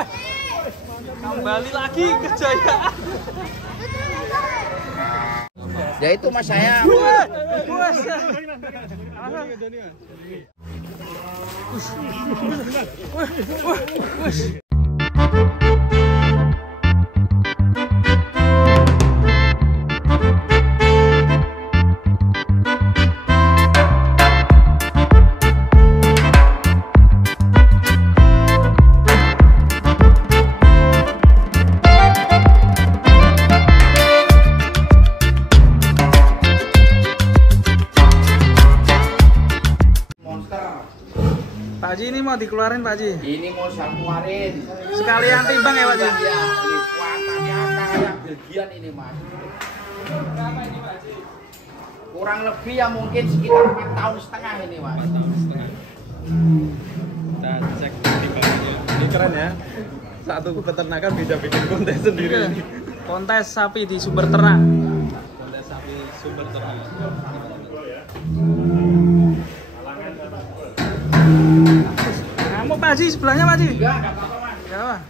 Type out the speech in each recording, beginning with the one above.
Wah, kembali lagi kejayaan. Ya itu mas saya. Pak Haji ini mau dikeluarin Pak Haji? Ini mau saya keluarin. Sekalian timbang ya Pak Haji? Ya, ini kuatannya kayak Belgian ini mas. Berapa ini Pak Haji? Kurang lebih ya mungkin sekitar 4,5 tahun ini mas. 4,5 tahun. Kita cek timbangannya. Ini keren ya. Satu peternakan bisa bikin kontes sendiri. Kontes sapi di sumber ternak. Kontes sapi sumber ternak. Kamu Pak Haji sebelahnya Pak Haji? Enggak apa-apa mas. Ya Pak.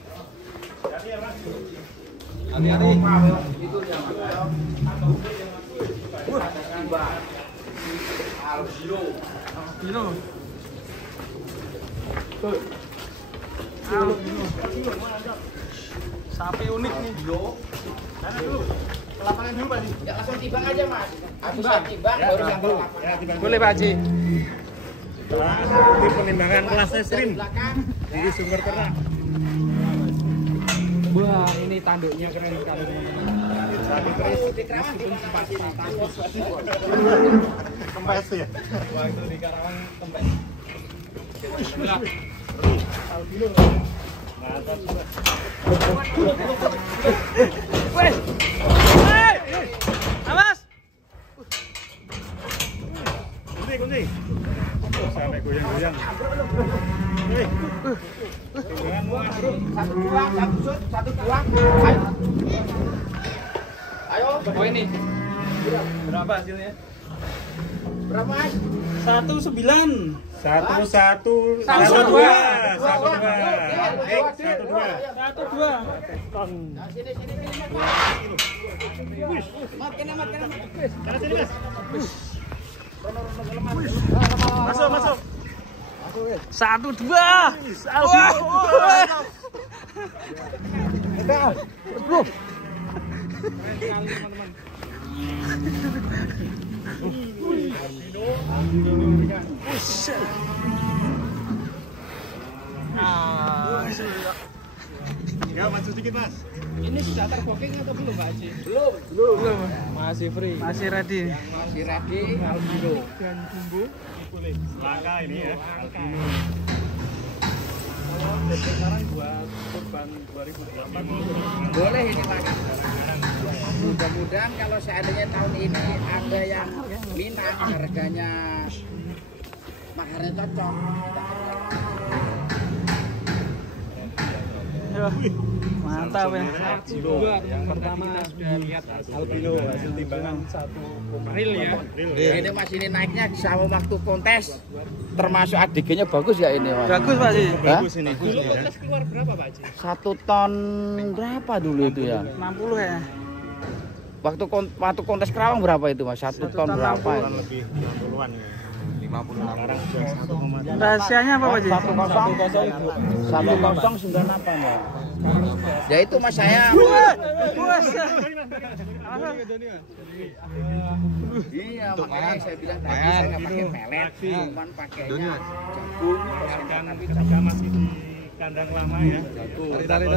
Hati-hati. Itu dia mas. Albino. Albino. Sapi unik nih. Sana dulu. Ke lapangan dulu Pak Haji. Ya langsung timbang aja mas. Habis saya timbang baru yang ke lapangan. Boleh Pak Haji. Ini penimbangan kelas ekstrim di sumber ternak. Wah, ini tanduknya keren sekali teman-teman. Kempes ya. Waktu di Karawang kempes. Wes. Awas. Kunci. Sampai goyang-goyang. Jangan muat, bro. Satu dua. Ayo. Oh ini. Berapa hasilnya? Berapa mas? 19. 1-1. 1-2. 1-2. 1-2. Ton. Sini. Mat kena. Sana sini mas. Masuk. 1-2. Bro. Ya, masuk sedikit mas. Ini sudah terbooking atau belum Pak Haji? Belum. Masih free. Masih ready. Masih ready. Albino. Dan bumbu. Langka ini ya. Albino. Sekarang buat kurban 2008. Boleh ini Pak. Mudah-mudahan kalau seandainya tahun ini ada yang minat harganya makarnya cocok. Mantap ya. Yang pertama kita sudah lihat albino hasil timbangan 1,5 real ya. Ini mas ini naiknya sama waktu kontes. Termasuk adegannya bagus ya ini mas. Bagus Pak Haji. bagus ini. Dulu kontes keluar berapa Pak Haji? 1 ton berapa dulu itu ya? 60 ya. Waktu kontes Kerawang berapa itu mas? 1 ton berapa? Kurang lebih 60-an ya. 56. Sekarang sudah 1,5. Rahasianya apa Pak Haji? 1098 ya. Ya itu mas saya. Iya makanya saya bilang tadi saya nggak pakai pelet, cuman pakainya jagung. Tapi ketika masih di kandang lama ya. Tarik.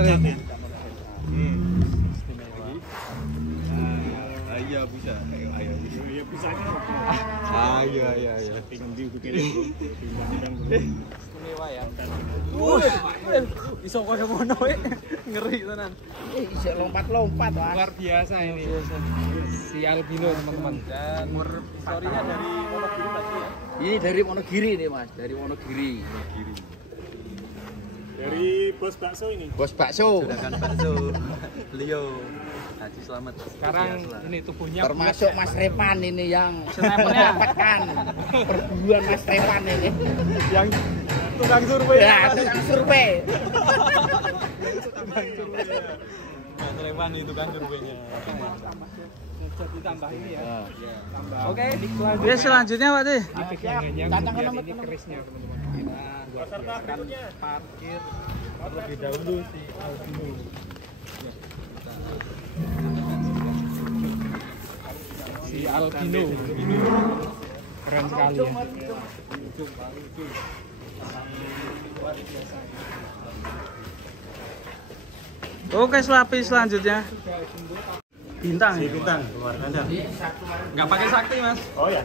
Iya bisa. Ayo. Iya bisa. Iya. Tinggi untuk ini. Mewah ya. Iso kode mono ngeri tenan. Bisa lompat-lompat mas. Luar biasa ini. Si albino teman-teman. Dan historinya dari Wonogiri tadi ya. Ini dari Wonogiri nih mas, dari Wonogiri. Dari bos bakso ini. Bos bakso. Sedangkan bakso beliau Haji Slamet. Sekarang ini tubuhnya Termasuk Mas Repan ini yang Snappernya. mendapatkan perburuan Mas Repan ini. Yang tukang survei. Ya, tukang survei. Nggak terlewan itu kan surveinya. Jadi tambah ini ya. Oke. Ya selanjutnya Pak Tih. Ini pegangannya, kemudian ini kerisnya teman-teman. Kita biasakan parkir terlebih dahulu si albino. Si albino. Keren sekali ya. Oke, lapis selanjutnya. Bintang. Si bintang keluar aja. Nggak pakai sakti mas. Oh ya.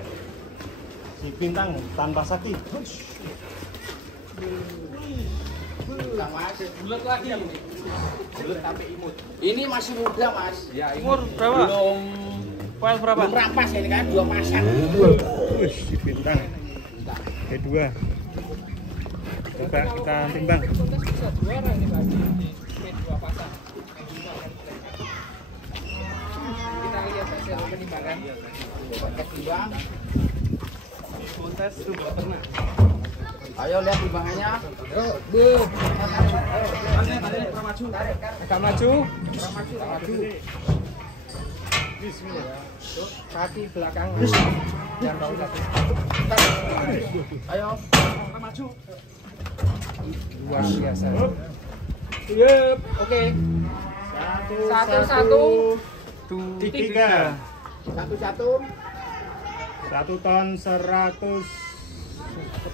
Si bintang tanpa sakti. Bulat lagi. Bulat tapi imut. Ini masih muda, Mas. Ya, Umur berapa? File berapa? Belum rampas ini kan, 2 pasang. Si bintang. Kedua. Coba kita timbang. bisa juara ini Pak. Di dua pasang. Kita lihat hasil penimbangan. Timbang. Kontes sumber ternak. Ayo lihat timbangannya. Agak maju. Kaki belakang. Jangan kau jatuh. Ayo. Maju. Luar biasa. Yep. Oke. Satu. Tiga. Satu. 1 ton 110,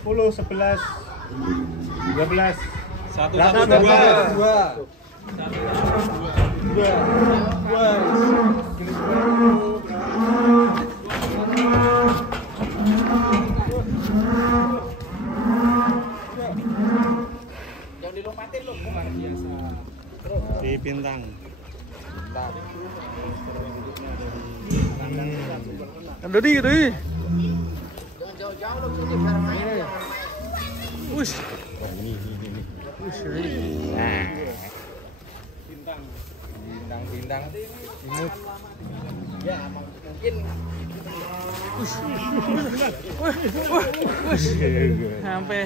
11, 12. Satu Dua. Yang dilompatin loh. Luar biasa. Si bintang. Dodi. Jangan jauh-jauh loh, sini bareng aja. Wush. Bintang. Imut. Ya, mungkin Wush. Sampai.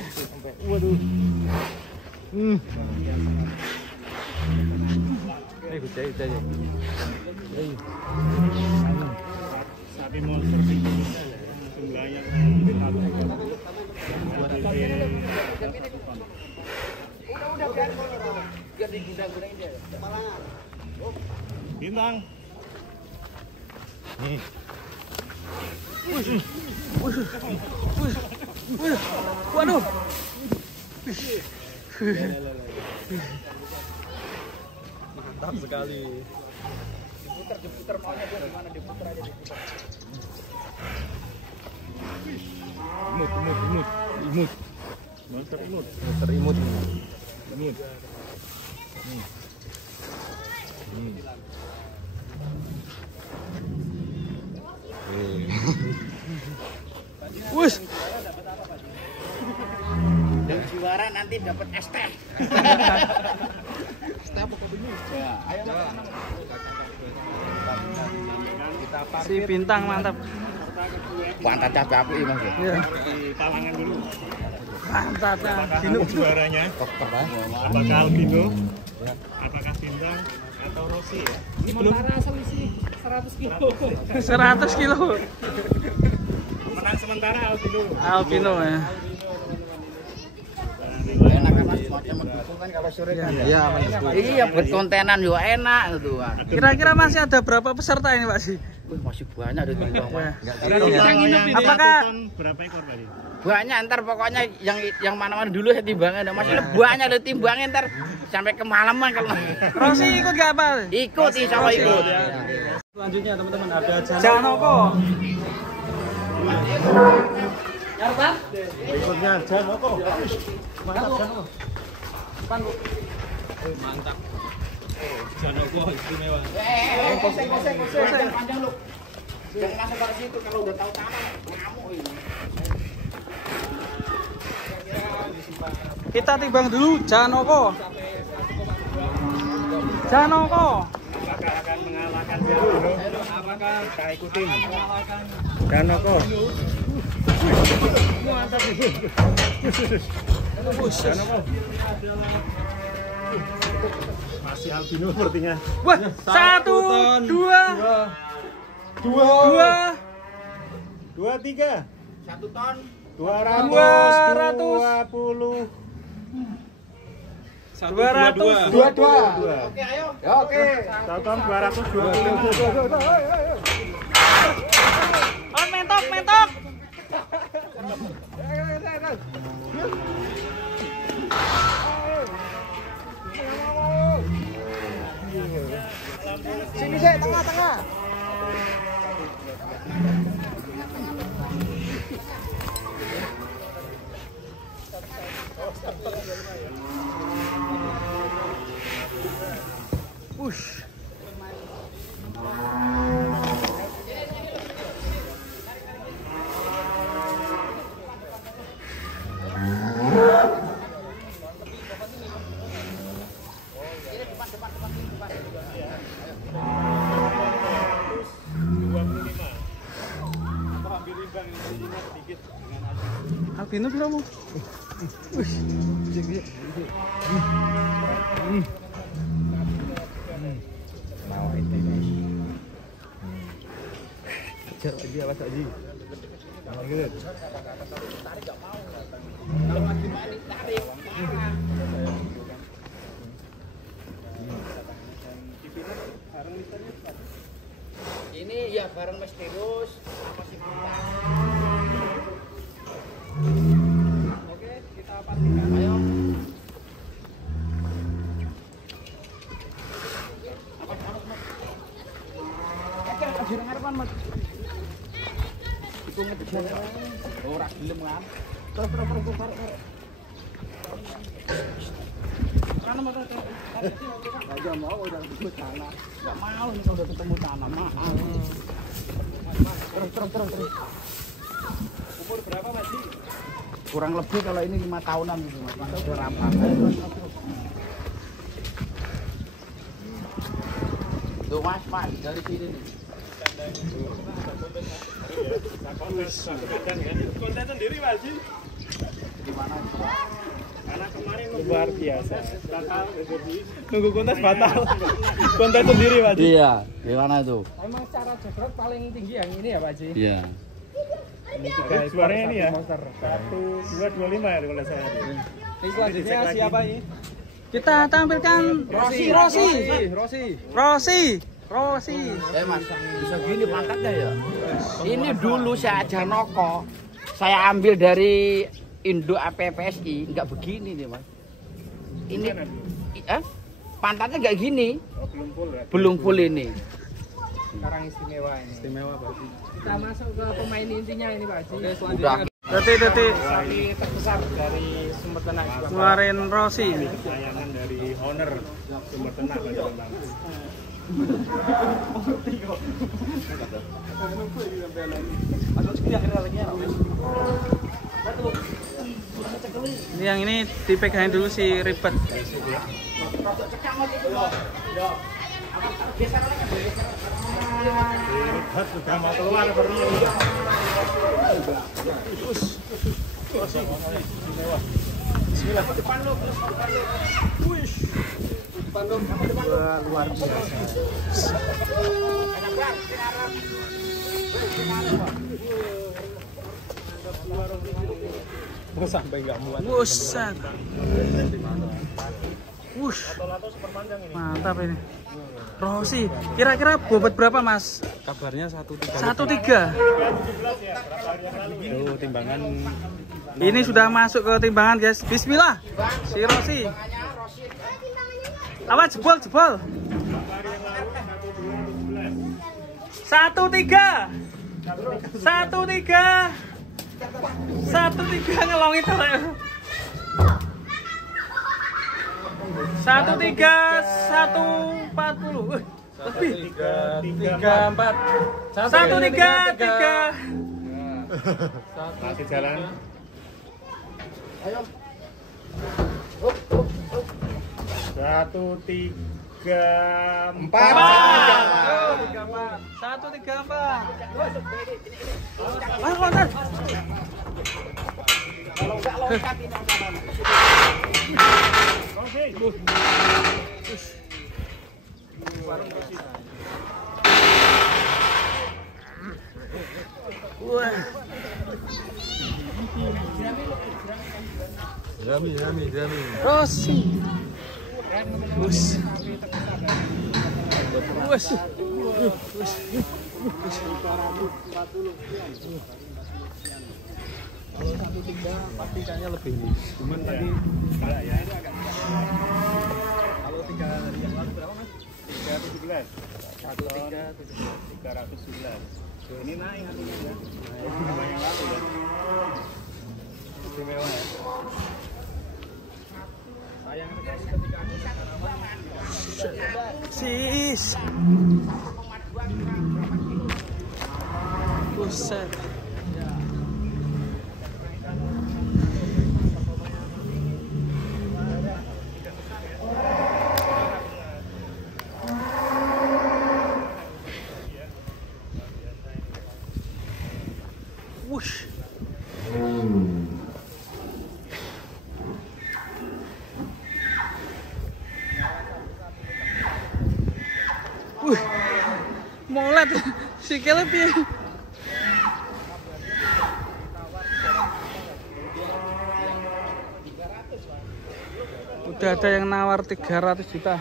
Sapi monster sih. Jumlahnya udah biar digundang-gundangin dia. bintang. Waduh. Mantap sekali. Diputer maunya dia gimana, diputer aja diputer. Imut. Monster imut. Terimut. Wush. Dan juara nanti dapat es teh. Si bintang mantap. Pantat capek aku ini Mas. Ya. Di talangan dulu. Mantap. Apakah juaranya? Apakah albino? Apakah bintang atau Rossi ya? Sementara selisih 100 kilo. 100 kilo. Menang sementara albino. Albino ya. Enak kan Mas, macam mendukung kan kalau sore kan. Iya, Iya, buat kontenan juga enak itu. Kira-kira masih ada berapa peserta ini Pak sih? Wih, masih banyak ada timbang. Wah. Apakah Apakah- berapa ekor tadi? Banyak ntar pokoknya yang mana-mana dulu ya timbangnya. Masih banyak ada timbangnya ntar sampai kemalaman kalau Rossi ikut gak Pak? ikut insya Allah ikut. Selanjutnya teman-teman ada Janoko. Berikutnya Janoko. Mantap. Janoko istimewa. Panjang lu. Jangan masuk ke situ kalau udah tahu tanah ngamuk ini. Kita timbang dulu Janoko. Apakah akan mengalahkan Janoko? Apakah kita ikutin? Janoko. Mantap itu. Janoko. Masih albino sepertinya. Wah, 1, 2, 3. 1 ton. 220. 200. 22. Oke, ayo. Oke. 1 ton 225. Oh, mentok, mentok. Sini saya tengah-tengah. Wush. Albino berapa? Dia Mas Haji. Ini ya bareng misterius apa sih kita? Oke, kita pastikan. Ayo. Iku ngejar. Ora gelem kan. Terus. Karena motor aja mau udah ketemu tanah. Enggak mau ini kalau udah ketemu tanah, mahal. Terus. Umur berapa, Mas? Kurang lebih kalau ini 5 tahunan gitu, Mas. Masa udah rampas. Tuh, Mas, dari sini nih. Konten sendiri Mas. Gimana? Karena kemarin luar biasa. Batal Nunggu kontes batal. Kontes sendiri, Pak Haji. Iya, gimana itu? Emang secara jebrot paling tinggi yang ini ya Pak Haji? Iya. suaranya ini ya. 1225 ya kalau saya. Ini selanjutnya siapa ini? Kita tampilkan Rosi. Mas, bisa gini pangkatnya ya? Ini dulu saya ajar noko. Saya ambil dari Indo APPSI, nggak begini nih, Mas. Ini pantatnya nggak gini. Oh, belum full ya. Belum full ini. Sekarang istimewa ini. Istimewa, Pak Haji. Kita masuk ke pemain intinya ini Pak Haji. Oke, Udah. selanjutnya detik Sapi terbesar dari Sumber Tenang juga. ngeluarin Rosi ini. Tayangan dari Honor Sumber Tenang Banjarmasin. Ini yang ini dipegangin dulu si Ribet. Sudah mau keluar sepertinya. Luar biasa. Sampai nggak muat. Buset. Wush. Mantap ini. Rosi, kira-kira bobot berapa Mas? Kabarnya 1,3. 1,3. Itu timbangan Ini sudah masuk ke timbangan guys. Bismillah. Si Rosi. Awas jebol. 1,3. 1,3 ngelongi terus. 1,3 1,40. Lebih. 3,4. 1,3. Masih jalan. Ayo. 1,34. 1,34. Ayo loncat. Kalau nggak loncat ini. Wah. Jerami. Rosi. Wus. Kalau satu timba pasti kayaknya lebih. Cuman tadi ya. kalau 3 hari yang lalu berapa Mas? 317. 311. Ini naik harganya ya. Sama yang lalu ya. Istimewa ya. Sayang sekali ketika aku sarapan. Sis. Buset. Wush. Molet sikile piye? Udah ada yang nawar 300 juta.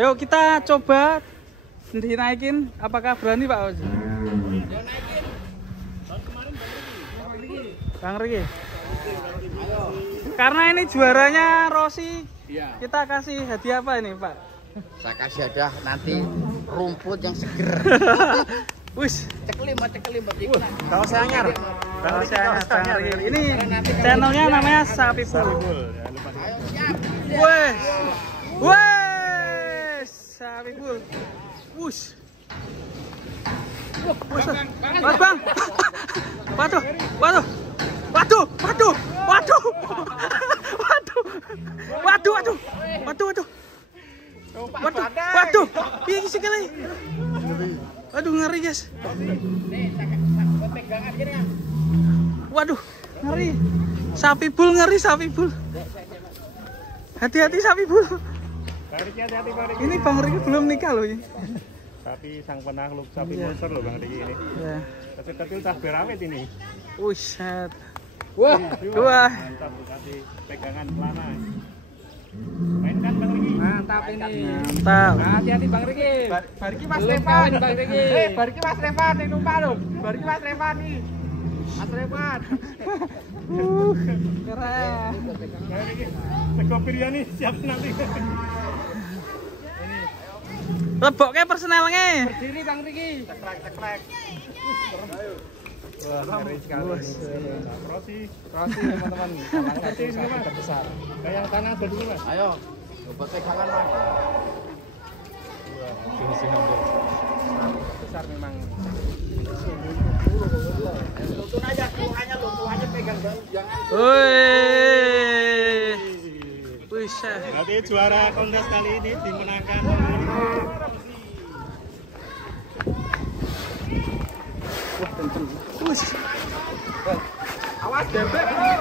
Yuk kita coba dinaikin, apakah berani Pak Oji? Bang Riki. Karena ini juaranya Rosi, kita kasih hadiah apa ini Pak? Saya kasih hadiah nanti rumput yang seger. Wis, Ceklim. kalau saya anyar. Ini channelnya namanya Sapi Pul. Wes, Sapi Pul. Wush. Bang. Waduh. Piye iki sikile? Aduh ngeri guys. Waduh ngeri. Sapi Pul. Hati-hati Sapi Pul. Hati-hati Bang Riki. Ini Bang Riki belum nikah loh ini. Tapi sang penakluk sapi monster loh Bang Riki ini. Ya. Kecil-kecil cah berawet ini. Buset. Wah, Mantap kasih pegangan pelana. Mainkan Bang Riki. mantap ini. Mantap. Hati-hati Bang Riki. Bariki Mas Belum Revan. kawin, Bang Riki. Bariki Mas Revan yang numpak loh. Bariki Mas Revan nih. Mas Revan. Keren. Bang Riki, sego biryani siap nanti. Leboknya personelnya. Berdiri Bang Riki. Ceklek. Wah, ngeri sekali. Rosi, teman-teman. Rosi ini Mas. Terbesar. Yang tanah dulu Mas. Ayo, coba pegangan Mas. Finishing hampir. Besar memang. Tuntun aja, tuanya pegang jangan. Woi. Buset. Nanti juara kontes kali ini dimenangkan Wus. Awas bebek bro.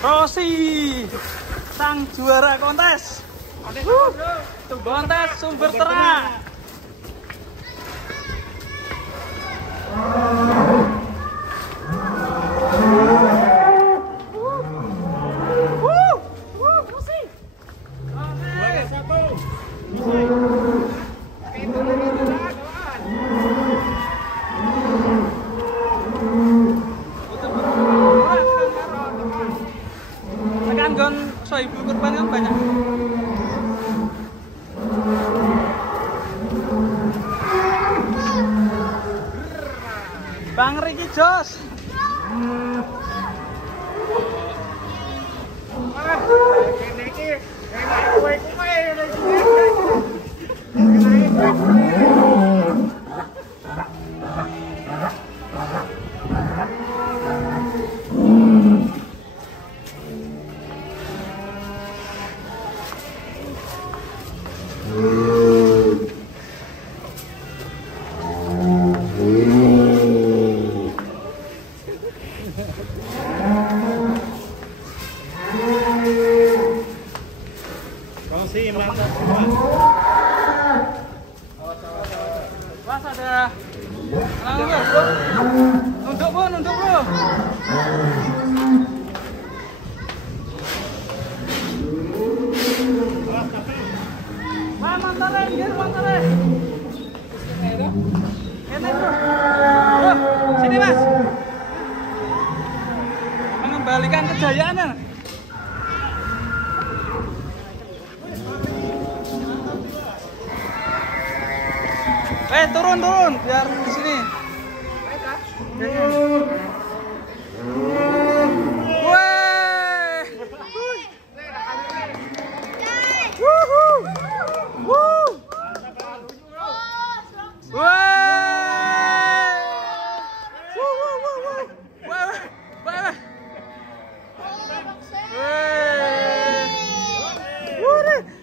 Rosi, sang juara kontes. Kontes sumber ternak. Tekan gon soibu kurban kan banyak. Bang Riki Jos. Rosi mantap semua. Mas ada. Nunduk bro. Wah, mantare. Ini bro. Bro, sini mas. Mengembalikan kejayaannya. Turun biar di sini.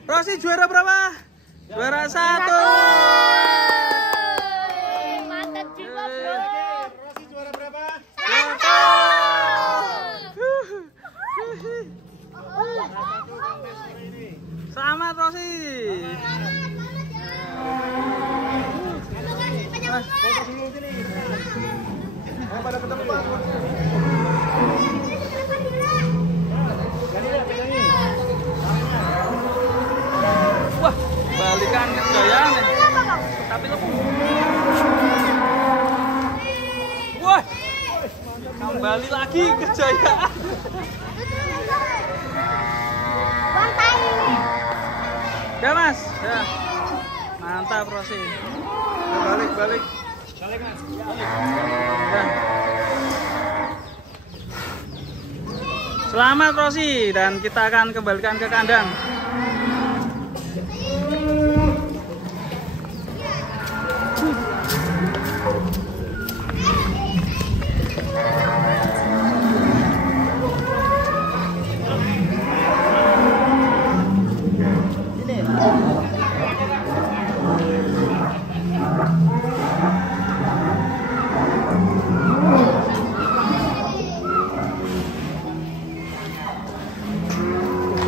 Rosi juara berapa? Juara 1. Mantap juga, bro. Rosi juara berapa? Selamat Rosi. Pada ketemu Pak. Wah, balikan kejayaan nih. Tapi lepas. Wah, kembali lagi kejayaan. Ya mas, ya. Mantap Rosi. Balik. Ya. Selamat Rosi, dan kita akan kembalikan ke kandang.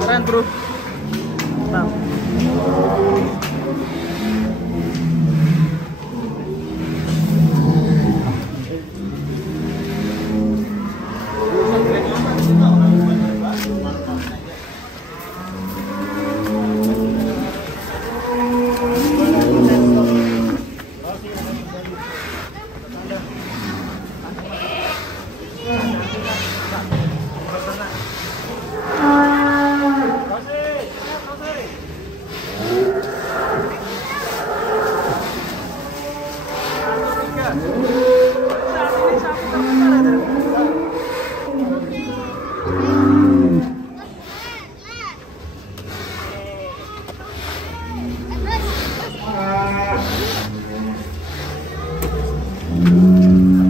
Keren bro. Mantap.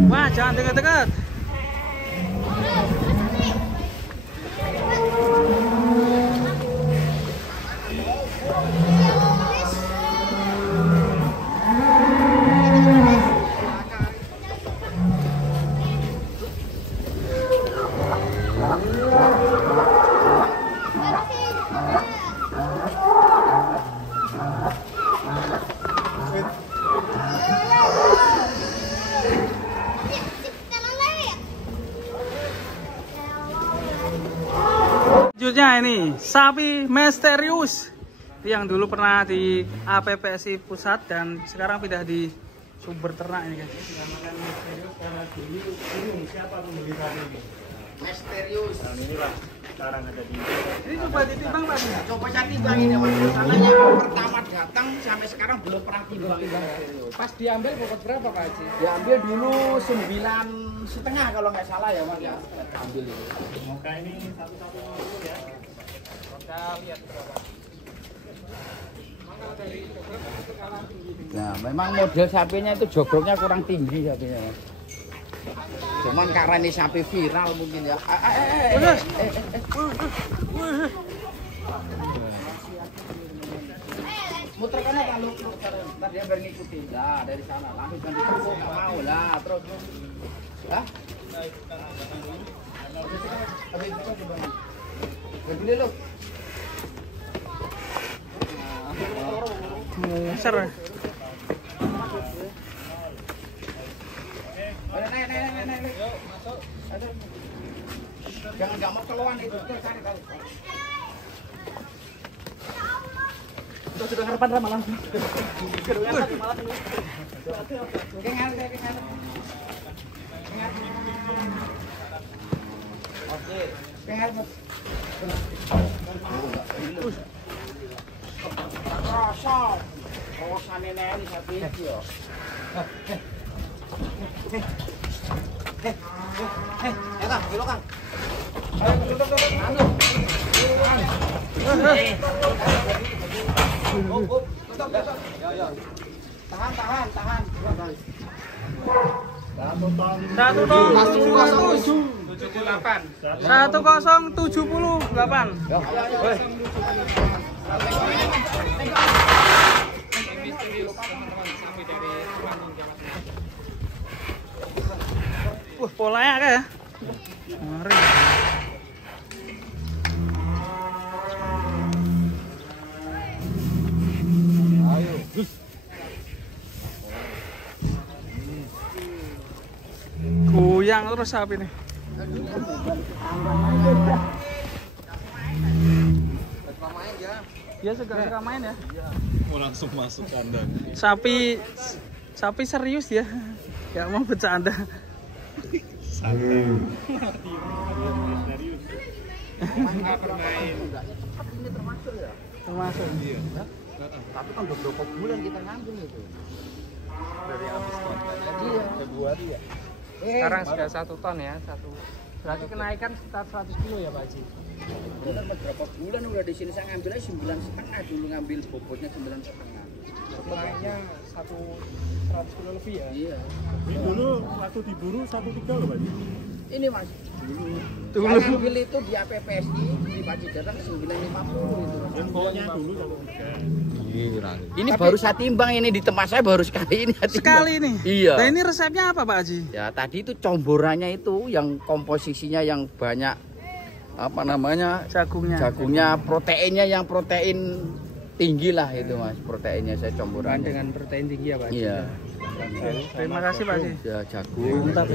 Wah, jangan dekat-dekat. Selanjutnya ini sapi misterius yang dulu pernah di APPSI Pusat dan sekarang pindah di Sumber Ternak ini guys. Dinamakan misterius karena dulu bingung siapa pembeli sapi ini. Misterius. Nah inilah sekarang ada di Ini coba ditimbang Pak. Coba saya timbang ini mas. Masalahnya pertama datang sampai sekarang belum pernah timbang. Pas diambil bobot berapa Pak Haji? Diambil dulu 9,5 kalau nggak salah ya mas ya. Ambil itu. Semoga ini satu-satu dulu ya. Kita lihat berapa. Nah, memang model sapinya itu jogroknya kurang tinggi sapinya mas. Cuman karena ini sapi viral mungkin ya. dia ngikutin. Lah dari sana langsung ganti tepung nggak mau lah terus. Hah? Ganti lu. Muser. Naik. Yuk, masuk. Jangan nggak mau keluar itu, cari tahu. Sudah harapan ramah langsung. Kengal. Rasa nenek sapi yo. Eta, kilo Kang. Ayo duduk. Anu. Ya. Tahan. Satu tong 1078. Wah, polanya kayak. Mari. Goyang terus sapi nih. Ya suka main ya. Mau langsung masuk kandang. Sapi serius ya. Gak mau bercanda. Termasuk. Tapi kan udah berapa bulan kita ngambil itu. Dari habis konten Februari ya. Sekarang sudah 1 ton ya, berarti kenaikan sekitar 100 kilo ya Pak Haji. Benar berapa bulan udah di sini saya ngambilnya 9,5 dulu ngambil bobotnya 9,5. Setelahnya 100 kilo lebih ya. Iya. Ini dulu waktu diburu 1,3 loh Pak. Ini Mas. Dulu ngambil itu di APPSI di Pacidaran 950 itu. Dan bawahnya dulu 1,3. Ini baru saya timbang ini di tempat saya baru sekali ini. Sekali nih. Iya. Nah ini resepnya apa Pak Haji? Ya tadi itu comborannya itu yang komposisinya yang banyak apa namanya jagungnya proteinnya yang protein tinggi lah itu Mas proteinnya saya comboran Dengan protein tinggi ya Pak Haji. iya Terima kasih Pak Haji. ya jagung. Mantap.